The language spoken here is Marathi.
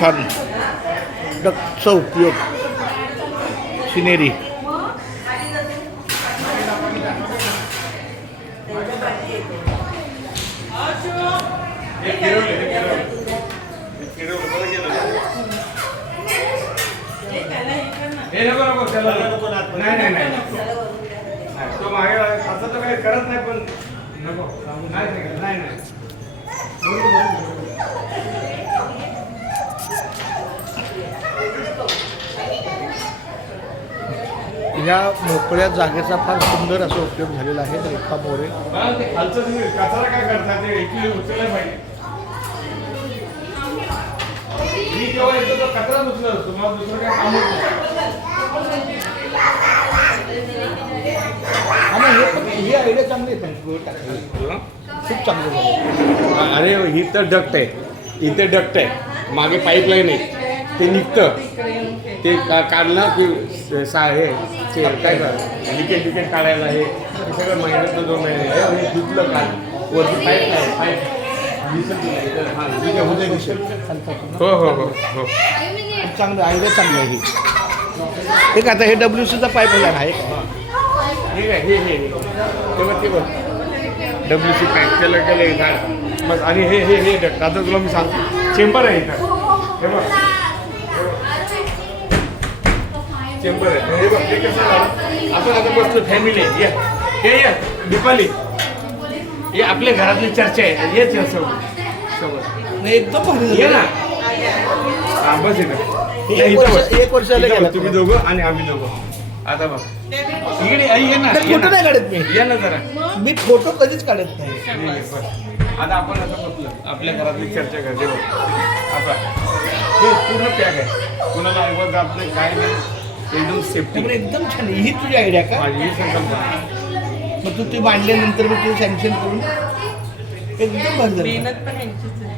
Chân. Đất sâu cược scenery Thank you. हे नको नको त्याला नाही नाही नाही. नाही. तो मागे असं तर काही करत नाही पण नको. नाही नाही, नाही नाही. या मोकळ्या जागेचा फार सुंदर असा उपयोग झालेला आहे रेखा मोरे. खालचं तुम्ही कचरा काय करता ते एकली उचललं पाहिजे. मी जेव्हा येतो तो कचरा उचलत असतो मला दुसरं काय काम होत नाही आणि हे आयडिया चांगली आहे. खूप चांगलं अरे ही तर डक्ट आहे. इथे डक्ट आहे. मागे पाईपलाईन आहे. ते निघतं. ते का- काढलं की स- हे काय कर? लिकेज काढायला हे. सगळं महिन्यात दोन महिने. हे धुतलं काल वरती पाईप पाईप दिसत नाही. इथं. हां, हो हो हो. चांगलं आयडिया चांगली आहे. ही आता हे डब्ल्यू सीचा पाईप आहे. का? हे काय हे. हे हे. ते बघ. ते डब्ल्यू सी पॅक केलं केलं हे झाड मग आणि हे हे हे आता तुला मी सांगतो. चेंबर आहे इथं. हे बघ. चेंबर आहे. हे बघ हे कसं झालं? आपण आता बसतो फॅमिली आहे. ये. हे ये. दीपाली. हे आपल्या घरातली चर्चा आहे. ये चर्चा समोर नाही एकदम ये. ना. बस. एक वर्ष-. तुम्ही दोघं आणि आम्ही दोघं. आता बघ. इकडे आई ये ना नाही, ये फोटो ना. नाही काढत मी. ये ना जरा. मी फोटो कधीच काढत नाही. बस. आता आपण असं बसलो आपल्या घरातली चर्चा करते बघ. आता. हे पूर्ण पॅक आहे. कुणाला ऐकत जात नाही काय नाही. एकदम सेफ्टी त्यामुळे एकदम छान आहे. ही तुझी आयडिया का? माझी ही संकल्पना. मग तू ती मांडल्यानंतर मी तू सँक्शन करून? एकदम झालं मेहनत पण यांचीच आहे.